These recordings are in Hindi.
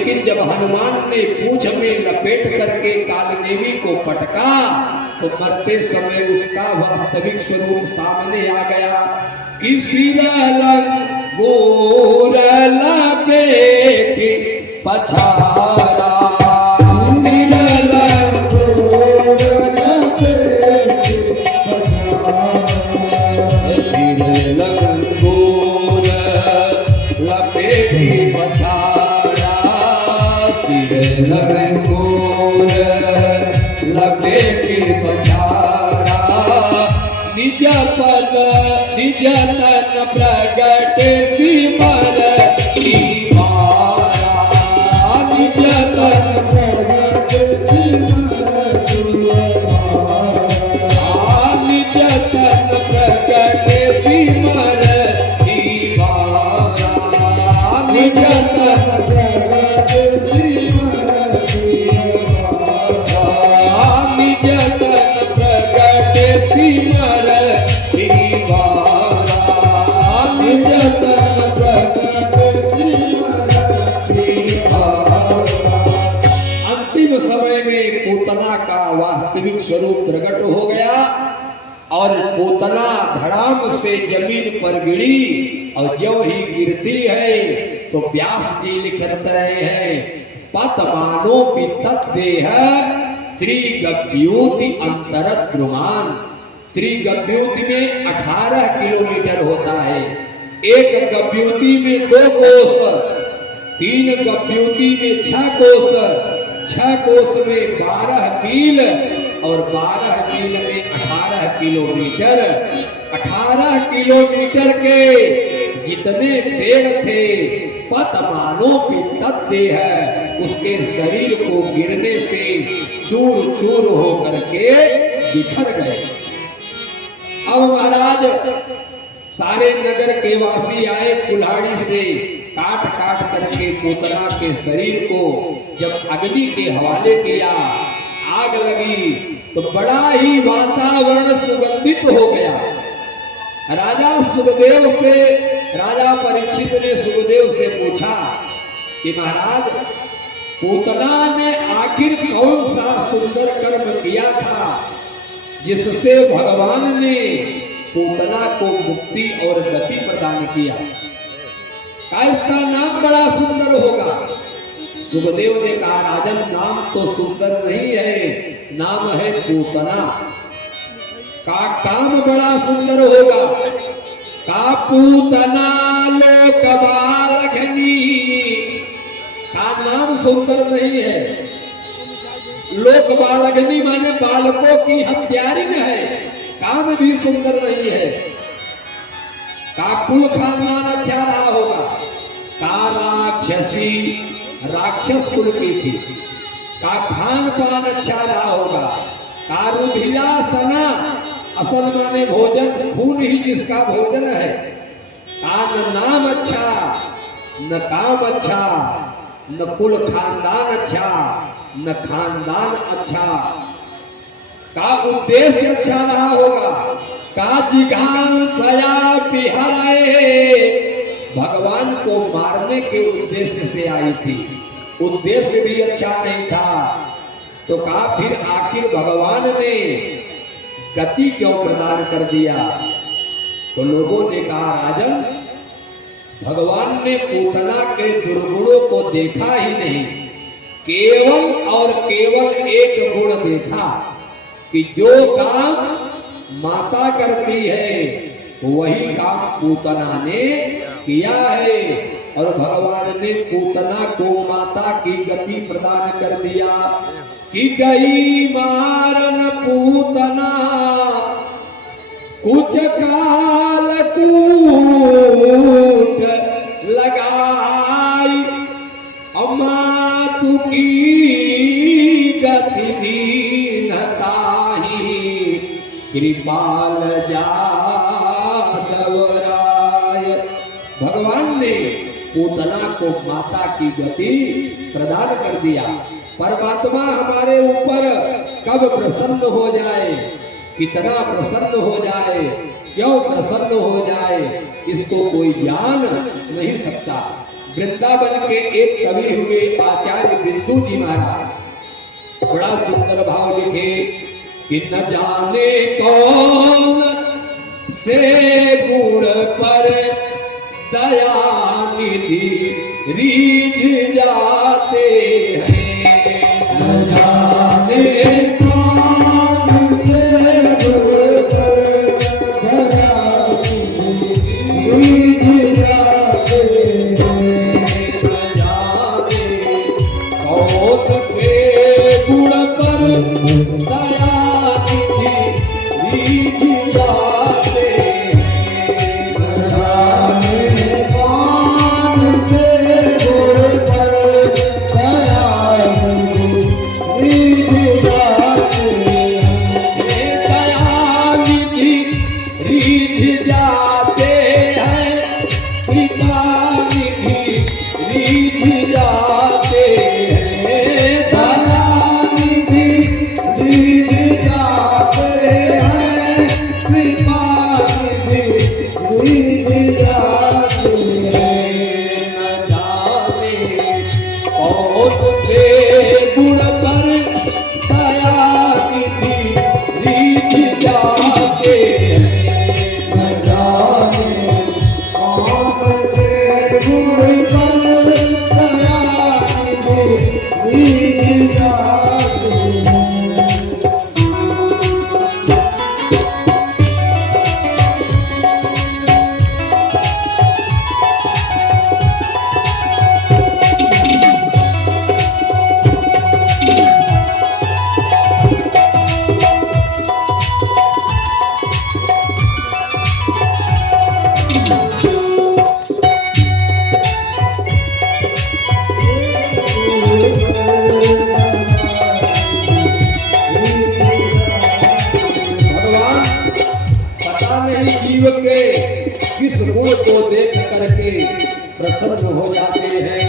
लेकिन जब हनुमान ने पूंछ में लपेट करके कालनेमी को पटका तो मरते समय उसका वास्तविक स्वरूप सामने आ गया। किसी गोर लपेट पछारा निज पद निज तन प्रगट सिमर निज तन प्रगट निज तन प्रगट सिमर निज तन वास्तविक स्वरूप प्रकट हो गया और पूतना धड़ाम से जमीन पर गिरी और जो ही गिरती है तो व्यास जी लिख रहे हैं पतमानो पित्तदेह त्रिगव्यूति अंतरद्रुमान। त्रिगव्यूति में 18 किलोमीटर होता है, एक गव्यूति में 2 कोस, 3 गव्यूति में 6 कोस, 6 कोस में 12 मील और 12 मील में 18 किलोमीटर। 18 किलोमीटर के जितने पेड़ थे पतमानो पित्तदेह उसके शरीर को गिरने से चूर चूर होकर के बिखर गए। अब महाराज सारे नगर के वासी आए कुल्हाड़ी से काट काट करके पूतना के शरीर को जब अग्नि के हवाले किया, आग लगी तो बड़ा ही वातावरण सुगंधित हो गया। राजा परीक्षित ने सुखदेव से पूछा कि महाराज पूतना ने आखिर कौन सा सुंदर कर्म किया था जिससे भगवान ने पूतना को मुक्ति और गति प्रदान किया? इसका नाम बड़ा सुंदर होगा। सुखदेव ने कहा राजन नाम तो सुंदर नहीं है, नाम है पूतना। का काम बड़ा सुंदर होगा। का पूतना लोक बालघनी, का नाम सुंदर नहीं है। लोक बालघनी माने बालकों की हत्यारिन है, काम भी सुंदर नहीं है। का कुल खानदान अच्छा रहा होगा। का राक्षसी राक्षस कुल की थी। का खान पान अच्छा रहा होगा। का रुधिला सना, असल माने भोजन, खून ही जिसका भोजन है। का न नाम अच्छा, न काम अच्छा, न कुल खानदान अच्छा, न खानदान अच्छा। का उद्देश्य अच्छा रहा होगा। का जिघांसया बिहरे, भगवान को मारने के उद्देश्य से आई थी, उद्देश्य भी अच्छा नहीं था। तो कहा फिर आखिर भगवान ने गति क्यों प्रदान कर दिया? तो लोगों ने कहा राजन भगवान ने पूतना के दुर्गुणों को देखा ही नहीं, केवल और केवल एक गुण देखा कि जो काम माता करती है वही काम पूतना ने किया है। और भगवान ने पूतना को माता की गति प्रदान कर दिया कि गई मारन पूतना कुछ काल कूट लगाई, मातु की गति दीनताही कृपाल जादवराय। भगवान ने पूतना को माता की गति प्रदान कर दिया। परमात्मा हमारे ऊपर कब प्रसन्न हो जाए, कितना प्रसन्न हो जाए, क्यों प्रसन्न हो जाए, इसको कोई जान नहीं सकता। वृंदावन के एक कवि हुए आचार्य बिंदु जी महाराज, बड़ा सुंदर भाव लिखे कि न जाने कौन से गुण पर दया निधि रीझ जाते हैं। न जाने कौन से गुण पर दया निधि रीझ जाते हैं। न जाने कौन से गुण पर दया निधि रीझ जाते हैं। न जाने कौन से गुण पर दया निधि रीझ जाते हैं। दया निधि रीझ जाते हैं। कृपा निधि रीझ जाते हैं। दया निधि रीझ जाते हैं। कृपा निधि रीझ जाते हैं। न जाने कौन से गुण पर दया निधि रीझ जाते हैं। न जाने कौन से गुण पर दया निधि रीझ जाते हैं। भगवान पता नहीं जीव के किस गुण को देख करके प्रसन्न हो जाते हैं।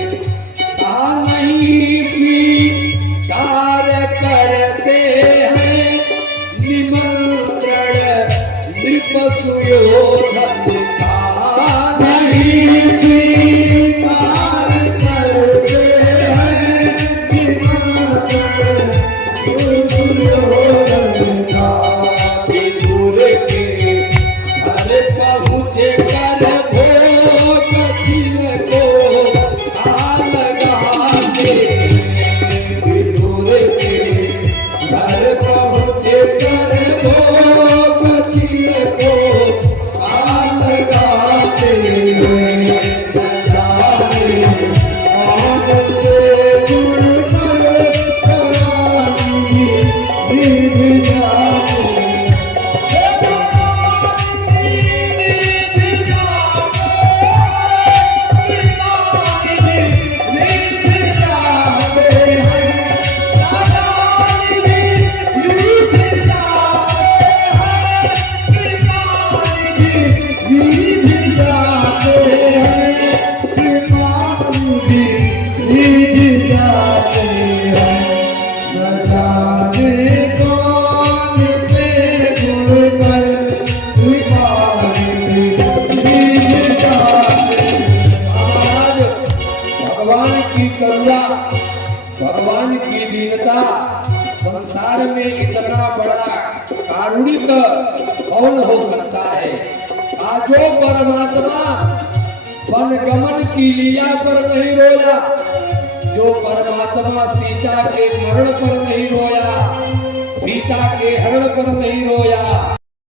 कहा नहीं स्वीकार करते हैं निमंत्रण नृप सुयोधन का। नहीं स्वीकार करते हैं निमंत्रण सुयोधन का। दूर के घर पहुँचे कर भोग को आ लगाते। दूर के घर पहुँचे कर भोग को आ लगाते हैं। न जाने कौन से गुण पर दया निधि रीझ जाते हैं। भगवान की करुणा, भगवान की दीनता, संसार में इतना बड़ा कारुणिक कौन हो सकता है। आजो परमात्मा वनगमन की लीला पर नहीं रोया, जो परमात्मा सीता के मरण पर नहीं रोया, सीता के हरण पर नहीं रोया।